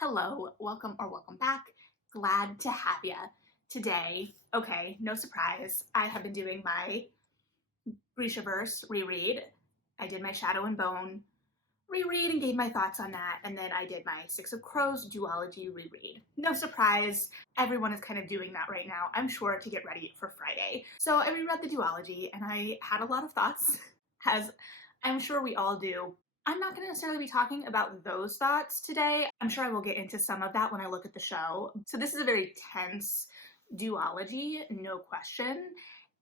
Hello, welcome or welcome back. Glad to have you today. Okay, no surprise. I have been doing my Grishaverse reread. I did my Shadow and Bone reread and gave my thoughts on that, and then I did my Six of Crows duology reread. No surprise, everyone is kind of doing that right now, I'm sure, to get ready for Friday. So I reread the duology and I had a lot of thoughts, as I'm sure we all do. I'm not going to necessarily be talking about those thoughts today. I'm sure I will get into some of that when I look at the show. So this is a very tense duology, no question.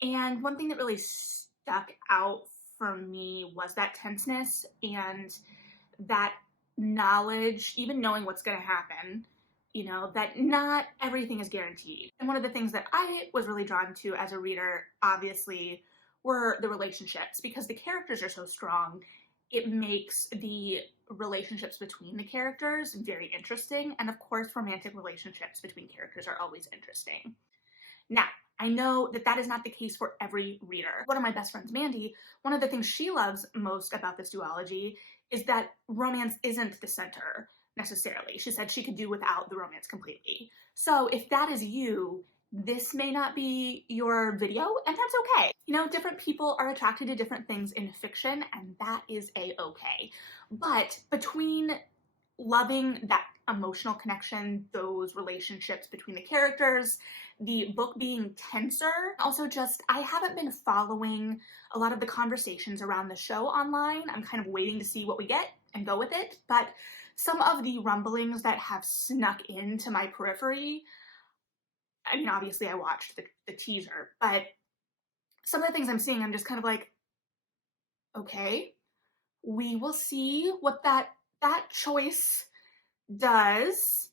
And one thing that really stuck out for me was that tenseness and that knowledge, even knowing what's going to happen, that not everything is guaranteed. And one of the things that I was really drawn to as a reader, obviously, were the relationships, because the characters are so strong. It makes the relationships between the characters very interesting. And of course, romantic relationships between characters are always interesting. Now, I know that that is not the case for every reader. One of my best friends, Mandy, one of the things she loves most about this duology is that romance isn't the center necessarily. She said she could do without the romance completely. So if that is you, this may not be your video, and that's okay. Different people are attracted to different things in fiction, and that is a-okay. But between loving that emotional connection, those relationships between the characters, the book being tenser, also just, I haven't been following a lot of the conversations around the show online. I'm kind of waiting to see what we get and go with it, but some of the rumblings that have snuck into my periphery, I mean, obviously I watched the teaser, but some of the things I'm seeing, I'm just kind of like, okay, we will see what that choice does.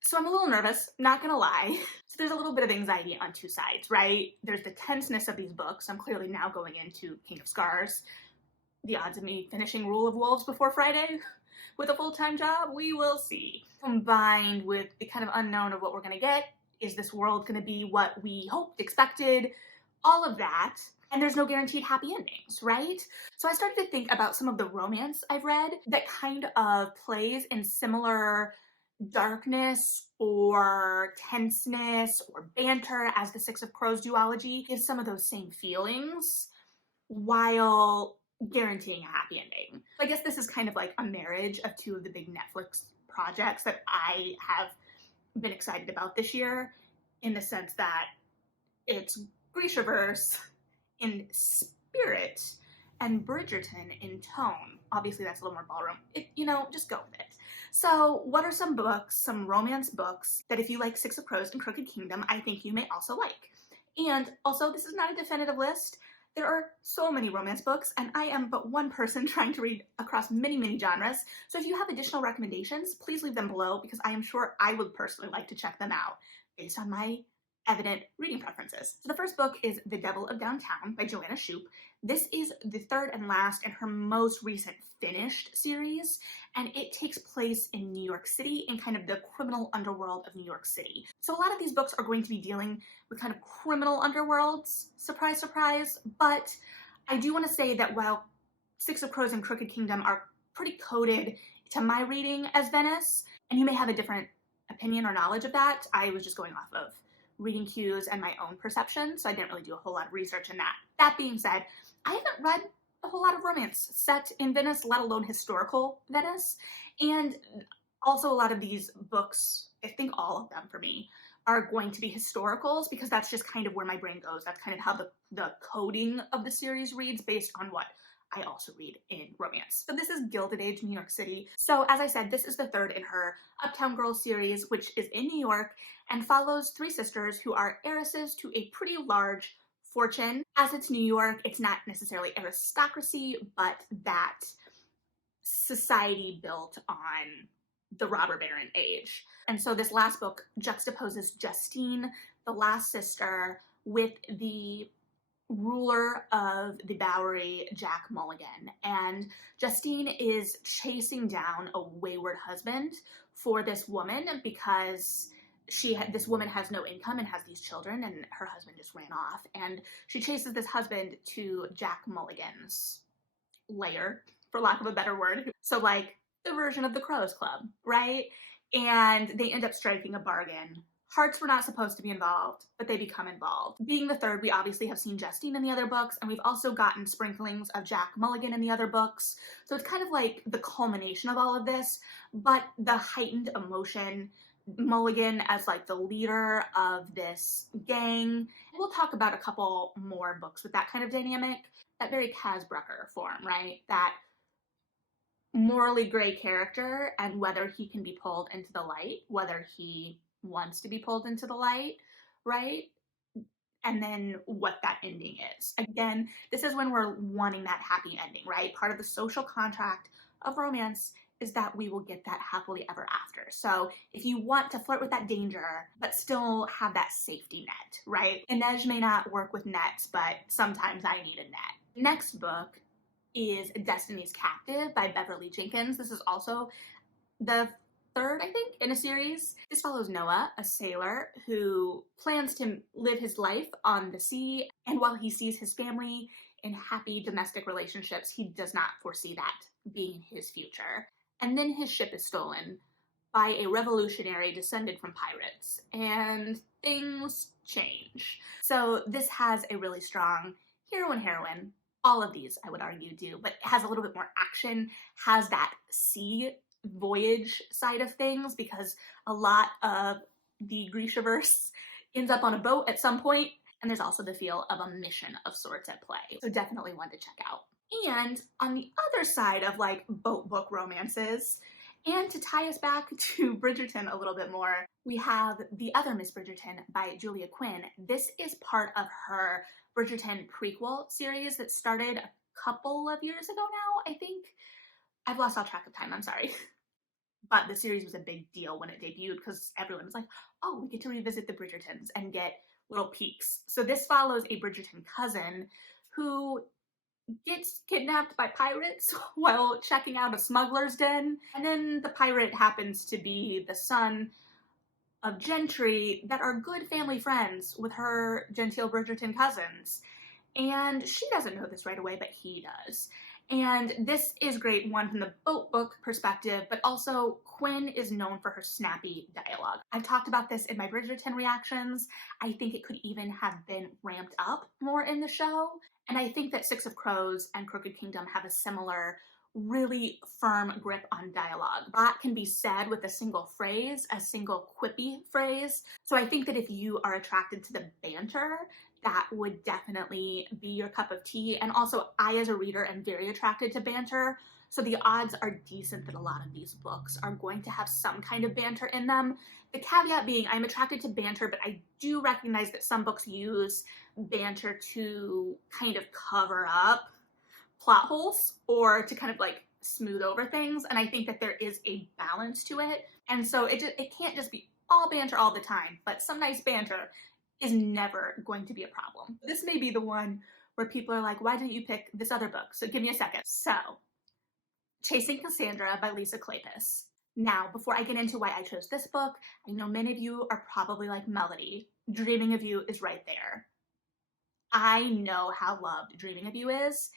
So I'm a little nervous, not gonna lie. So there's a little bit of anxiety on two sides, right? There's the tenseness of these books. I'm clearly now going into King of Scars. The odds of me finishing Rule of Wolves before Friday with a full-time job, we will see. Combined with the kind of unknown of what we're gonna get. Is this world gonna be what we hoped, expected? All of that. And there's no guaranteed happy endings, right? So I started to think about some of the romance I've read that kind of plays in similar darkness or tenseness or banter as the Six of Crows duology, gives some of those same feelings while guaranteeing a happy ending. So I guess this is kind of like a marriage of two of the big Netflix projects that I have been excited about this year, in the sense that it's Grishaverse in spirit and Bridgerton in tone. Obviously that's a little more ballroom. Just go with it. So what are some books, some romance books, that if you like Six of Crows and Crooked Kingdom, I think you may also like? And also, this is not a definitive list. There are so many romance books, and I am but one person trying to read across many, many genres. So if you have additional recommendations, please leave them below, because I am sure I would personally like to check them out based on my evident reading preferences. So the first book is The Devil of Downtown by Joanna Shupe. This is the third and last in her most recent finished series, and it takes place in New York City, in kind of the criminal underworld of New York City. So a lot of these books are going to be dealing with kind of criminal underworlds, surprise, surprise, but I do want to say that while Six of Crows and Crooked Kingdom are pretty coded to my reading as Venice, and you may have a different opinion or knowledge of that, I was just going off of reading cues and my own perception, so I didn't really do a whole lot of research in that. That being said, I haven't read a whole lot of romance set in Venice, let alone historical Venice, and also a lot of these books, I think all of them for me, are going to be historicals, because that's just kind of where my brain goes. That's kind of how the coding of the series reads, based on what I also read in romance. So this is Gilded Age New York City. So as I said, this is the third in her Uptown Girls series, which is in New York and follows three sisters who are heiresses to a pretty large fortune. As it's New York, it's not necessarily aristocracy, but that society built on the robber baron age. And so this last book juxtaposes Justine, the last sister, with the ruler of the Bowery, Jack Mulligan. And Justine is chasing down a wayward husband for this woman, because this woman has no income and has these children, and her husband just ran off. And she chases this husband to Jack Mulligan's lair, for lack of a better word. So like the version of the Crows Club, right? and they end up striking a bargain. Hearts were not supposed to be involved, but they become involved. Being the third, we obviously have seen Justine in the other books, and we've also gotten sprinklings of Jack Mulligan in the other books. So it's kind of like the culmination of all of this, but the heightened emotion, Mulligan as like the leader of this gang. We'll talk about a couple more books with that kind of dynamic, that very Kaz Brucker form, right? That morally gray character and whether he can be pulled into the light, whether he wants to be pulled into the light, right? And then what that ending is. Again, this is when we're wanting that happy ending, right? Part of the social contract of romance is that we will get that happily ever after. So if you want to flirt with that danger, but still have that safety net, right? Inej may not work with nets, but sometimes I need a net. Next book is Destiny's Captive by Beverly Jenkins. This is also the third, I think, in a series. This follows Noah, a sailor who plans to live his life on the sea, and while he sees his family in happy domestic relationships, he does not foresee that being his future. And then his ship is stolen by a revolutionary descended from pirates, and things change. So this has a really strong hero and heroine. All of these, I would argue, do, but it has a little bit more action, has that sea voyage side of things, because a lot of the Grishaverse ends up on a boat at some point, and there's also the feel of a mission of sorts at play. So definitely one to check out. And on the other side of like boat book romances, and to tie us back to Bridgerton a little bit more, we have The Other Miss Bridgerton by Julia Quinn. This is part of her Bridgerton prequel series that started a couple of years ago now, I think. I've lost all track of time, I'm sorry. But the series was a big deal when it debuted because everyone was like, oh, we get to revisit the Bridgertons and get little peeks. So this follows a Bridgerton cousin who gets kidnapped by pirates while checking out a smuggler's den. And then the pirate happens to be the son of gentry that are good family friends with her genteel Bridgerton cousins. And she doesn't know this right away, but he does. And this is great, one from the boat book perspective, but also Quinn is known for her snappy dialogue. I've talked about this in my Bridgerton reactions. I think it could even have been ramped up more in the show. And I think that Six of Crows and Crooked Kingdom have a similar, really firm grip on dialogue. That can be said with a single phrase, a single quippy phrase. So I think that if you are attracted to the banter, that would definitely be your cup of tea. And also, I as a reader am very attracted to banter, so the odds are decent that a lot of these books are going to have some kind of banter in them. The caveat being, I'm attracted to banter, but I do recognize that some books use banter to kind of cover up plot holes or to kind of like smooth over things. And I think that there is a balance to it. And so it can't just be all banter all the time, but some nice banter is never going to be a problem. This may be the one where people are like, why didn't you pick this other book? So give me a second. So, Chasing Cassandra by Lisa Kleypas. Now, before I get into why I chose this book, I know many of you are probably like, Melody, Dreaming of You is right there. I know how loved Dreaming of You is,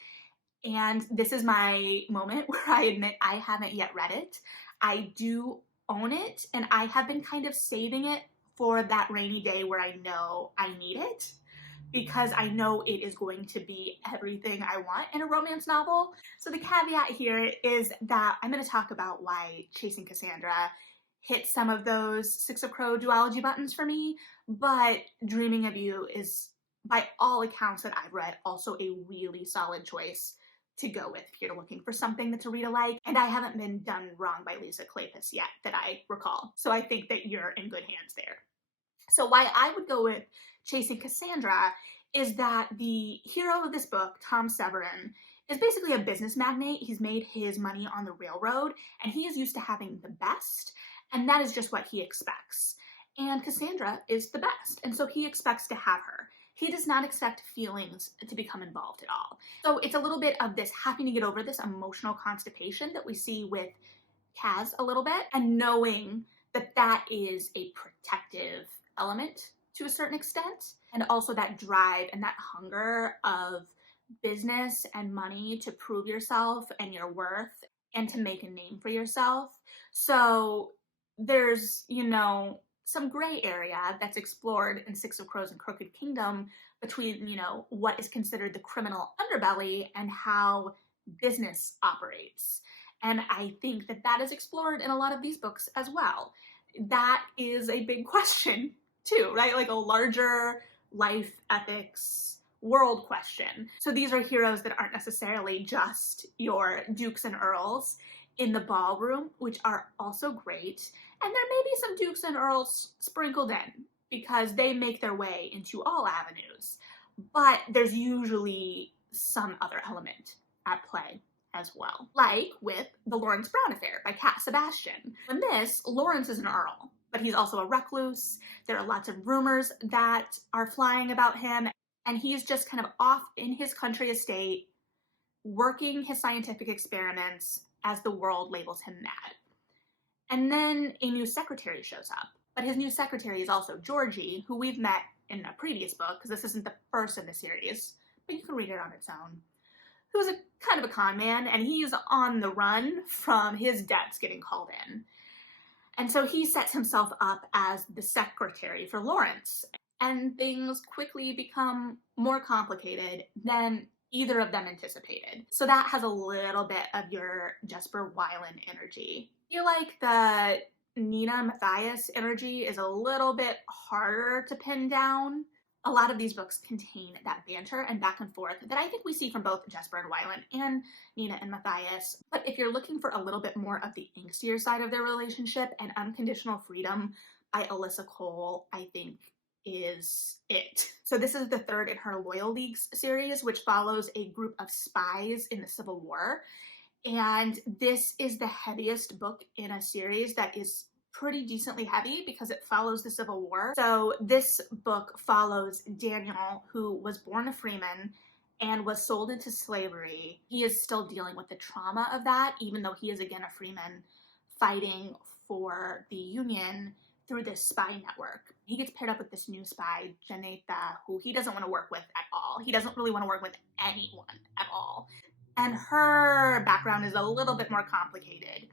and this is my moment where I admit I haven't yet read it. I do own it, and I have been kind of saving it for that rainy day where I know I need it, because I know it is going to be everything I want in a romance novel. So the caveat here is that I'm going to talk about why Chasing Cassandra hit some of those Six of Crow duology buttons for me, but Dreaming of You is, by all accounts that I've read, also a really solid choice to go with if you're looking for something that's a read alike. And I haven't been done wrong by Lisa Kleypas yet that I recall. So I think that you're in good hands there. So why I would go with Chasing Cassandra is that the hero of this book, Tom Severin, is basically a business magnate. He's made his money on the railroad, and he is used to having the best, and that is just what he expects. And Cassandra is the best, and so he expects to have her. He does not expect feelings to become involved at all. So it's a little bit of this having to get over this emotional constipation that we see with Kaz a little bit, and knowing that that is a protective element to a certain extent, and also that drive and that hunger of business and money to prove yourself and your worth and to make a name for yourself. So there's, some gray area that's explored in Six of Crows and Crooked Kingdom between, what is considered the criminal underbelly and how business operates. And I think that that is explored in a lot of these books as well. That is a big question too, right? Like a larger life ethics world question. So these are heroes that aren't necessarily just your dukes and earls in the ballroom, which are also great. And there may be some dukes and earls sprinkled in because they make their way into all avenues. But there's usually some other element at play as well. Like with The Lawrence Brown Affair by Cat Sebastian. In this, Lawrence is an earl, but he's also a recluse. There are lots of rumors that are flying about him, and he's just kind of off in his country estate, working his scientific experiments as the world labels him mad. And then a new secretary shows up, but his new secretary is also Georgie, who we've met in a previous book, because this isn't the first in the series, but you can read it on its own, who's a kind of a con man, and he's on the run from his debts getting called in. And so he sets himself up as the secretary for Lawrence, and things quickly become more complicated than either of them anticipated. So that has a little bit of your Jesper Weiland energy. I feel like the Nina Matthias energy is a little bit harder to pin down. A lot of these books contain that banter and back and forth that I think we see from both Jesper and Weiland and Nina and Matthias. But if you're looking for a little bit more of the angstier side of their relationship, and Unconditional Freedom by Alyssa Cole, I think, is it. So this is the third in her Loyal Leagues series, which follows a group of spies in the Civil War. And this is the heaviest book in a series that is pretty decently heavy because it follows the Civil War. So this book follows Daniel, who was born a freeman and was sold into slavery. He is still dealing with the trauma of that, even though he is again a freeman fighting for the Union through this spy network. He gets paired up with this new spy, Janeta, who he doesn't want to work with at all. He doesn't really want to work with anyone at all. And her background is a little bit more complicated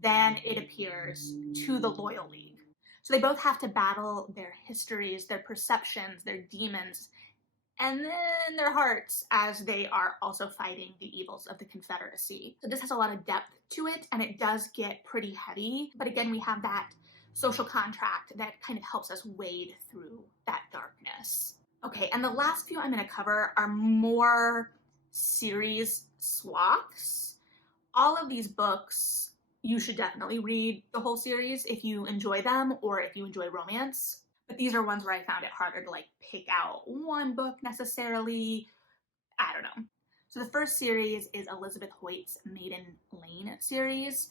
than it appears to the Loyal League. So they both have to battle their histories, their perceptions, their demons, and then their hearts as they are also fighting the evils of the Confederacy. So this has a lot of depth to it, and it does get pretty heavy. But again, we have that social contract that kind of helps us wade through that darkness. Okay, and the last few I'm going to cover are more series swaths. All of these books, you should definitely read the whole series if you enjoy them or if you enjoy romance. But these are ones where I found it harder to pick out one book necessarily. I don't know. So the first series is Elizabeth Hoyt's Maiden Lane series.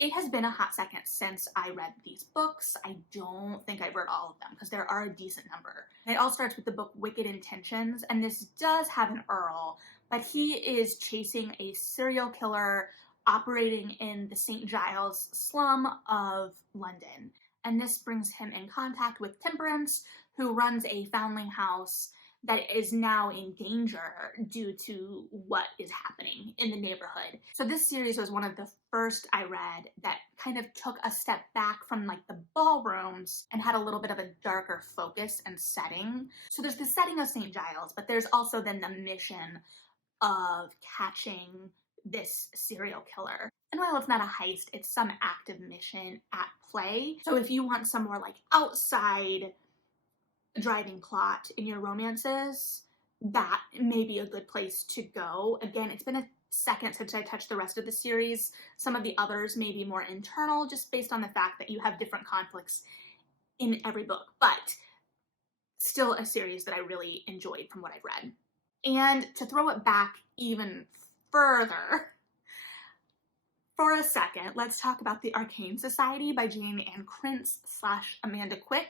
It has been a hot second since I read these books. I don't think I've read all of them because there are a decent number. And it all starts with the book Wicked Intentions, and this does have an Earl, but he is chasing a serial killer operating in the St. Giles slum of London. And this brings him in contact with Temperance, who runs a foundling house that is now in danger due to what is happening in the neighborhood. So this series was one of the first I read that kind of took a step back from the ballrooms and had a little bit of a darker focus and setting. So there's the setting of St. Giles, but there's also then the mission of catching this serial killer. And while it's not a heist, it's some active mission at play. So if you want some more outside driving plot in your romances, that may be a good place to go. Again, it's been a second since I touched the rest of the series. Some of the others may be more internal, just based on the fact that you have different conflicts in every book, but still a series that I really enjoyed from what I've read. And to throw it back even further, for a second, let's talk about the Arcane Society by Jane Ann Krentz / Amanda Quick.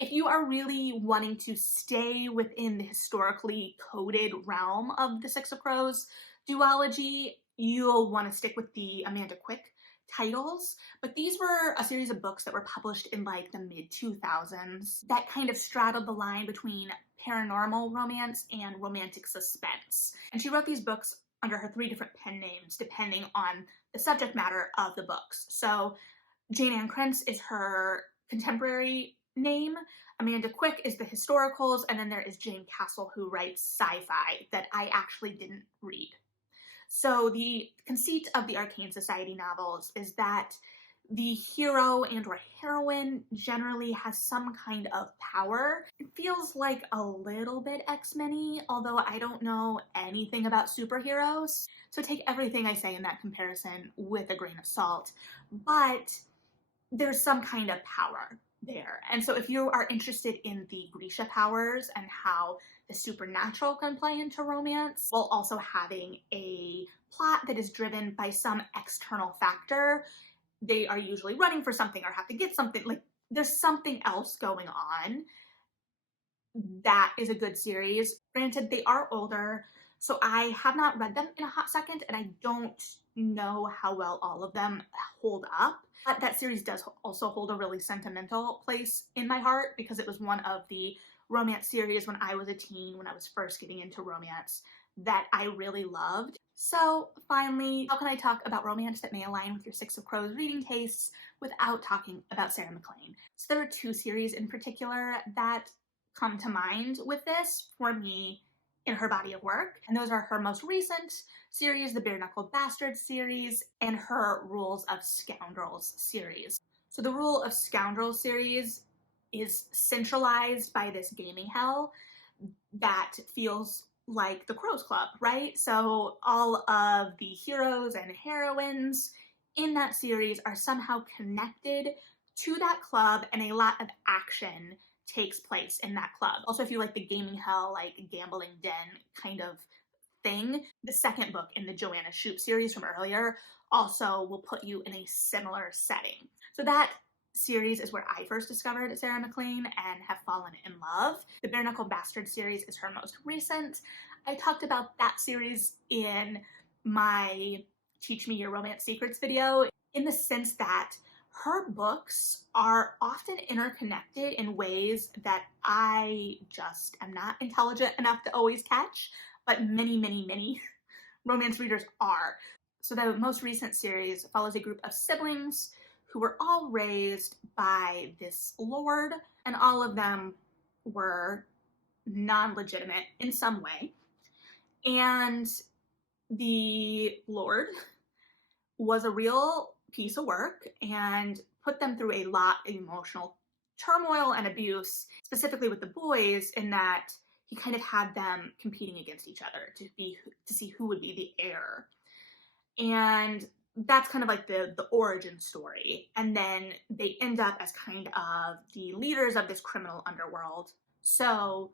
If you are really wanting to stay within the historically coded realm of the Six of Crows duology, you'll want to stick with the Amanda Quick titles. But these were a series of books that were published in the mid-2000s that kind of straddled the line between paranormal romance and romantic suspense. And she wrote these books under her 3 different pen names depending on the subject matter of the books. So Jane Ann Krentz is her contemporary name. Amanda Quick is the historicals, and then there is Jane Castle, who writes sci-fi that I actually didn't read. So the conceit of the Arcane Society novels is that the hero and or heroine generally has some kind of power. It feels like a little bit X-Men-y, although I don't know anything about superheroes. So take everything I say in that comparison with a grain of salt. But there's some kind of power there. And so if you are interested in the Grisha powers and how the supernatural can play into romance, while also having a plot that is driven by some external factor, they are usually running for something or have to get something, like there's something else going on, that is a good series. Granted, they are older, so I have not read them in a hot second, and I don't know how well all of them hold up. But that series does also hold a really sentimental place in my heart because it was one of the romance series when I was a teen, when I was first getting into romance, that I really loved. So finally, how can I talk about romance that may align with your Six of Crows reading tastes without talking about Sarah MacLean? So there are two series in particular that come to mind with this for me in her body of work, and those are her most recent series, the Bare Knuckled Bastard series, and her Rules of Scoundrels series. So the Rule of Scoundrels series is centralized by this gaming hell that feels like the Crows Club, right? So all of the heroes and heroines in that series are somehow connected to that club, and a lot of action takes place in that club. Also, if you like the gaming hell, like gambling den kind of thing, the second book in the Joanna Shoup series from earlier also will put you in a similar setting. So that series is where I first discovered Sarah MacLean and have fallen in love. The Bare Knuckle Bastard series is her most recent. I talked about that series in my Teach Me Your Romance Secrets video, in the sense that her books are often interconnected in ways that I just am not intelligent enough to always catch, but many, many, many romance readers are. So the most recent series follows a group of siblings who were all raised by this lord, and all of them were non-legitimate in some way. And the lord was a real piece of work and put them through a lot of emotional turmoil and abuse, specifically with the boys, in that he kind of had them competing against each other to see who would be the heir. And that's kind of like the origin story. And then they end up as kind of the leaders of this criminal underworld. So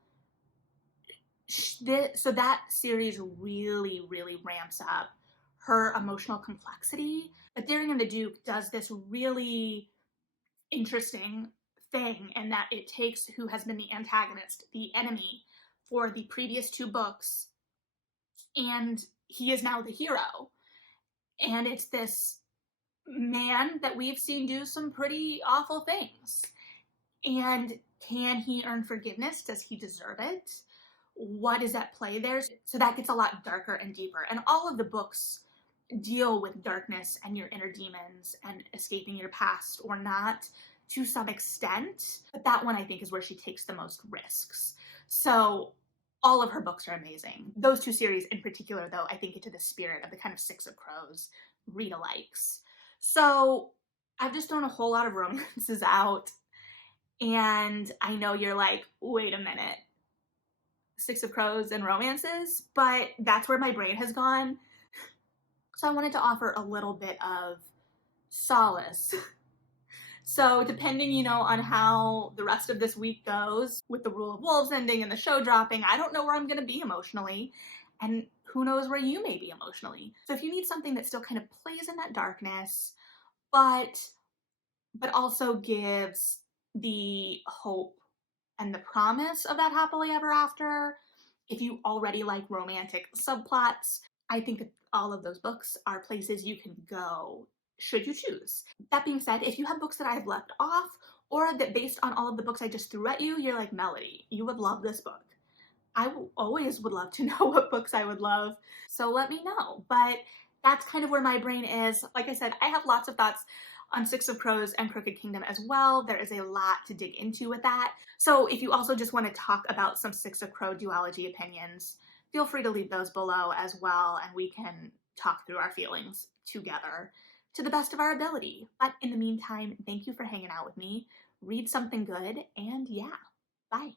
that series really, really ramps up her emotional complexity. But Daring and the Duke does this really interesting thing in that it takes who has been the antagonist, the enemy, for the previous two books, and he is now the hero. And it's this man that we've seen do some pretty awful things. And can he earn forgiveness? Does he deserve it? What is at play there? So that gets a lot darker and deeper. And all of the books deal with darkness and your inner demons and escaping your past or not to some extent. But that one, I think, is where she takes the most risks. So all of her books are amazing. Those two series in particular, though, I think get to the spirit of the kind of Six of Crows read-alikes. So I've just thrown a whole lot of romances out. And I know you're like, wait a minute, Six of Crows and romances? But that's where my brain has gone. So I wanted to offer a little bit of solace. So depending, on how the rest of this week goes, with the Rule of Wolves ending and the show dropping, I don't know where I'm going to be emotionally. And who knows where you may be emotionally. So if you need something that still kind of plays in that darkness, but also gives the hope and the promise of that happily ever after, if you already like romantic subplots, I think that all of those books are places you can go should you choose. That being said, if you have books that I've left off, or that based on all of the books I just threw at you, you're like, Melody, you would love this book, I always would love to know what books I would love. So let me know. But that's kind of where my brain is. Like I said, I have lots of thoughts on Six of Crows and Crooked Kingdom as well. There is a lot to dig into with that. So if you also just want to talk about some Six of Crow duology opinions, feel free to leave those below as well, and we can talk through our feelings together to the best of our ability. But in the meantime, thank you for hanging out with me. Read something good, and yeah, bye.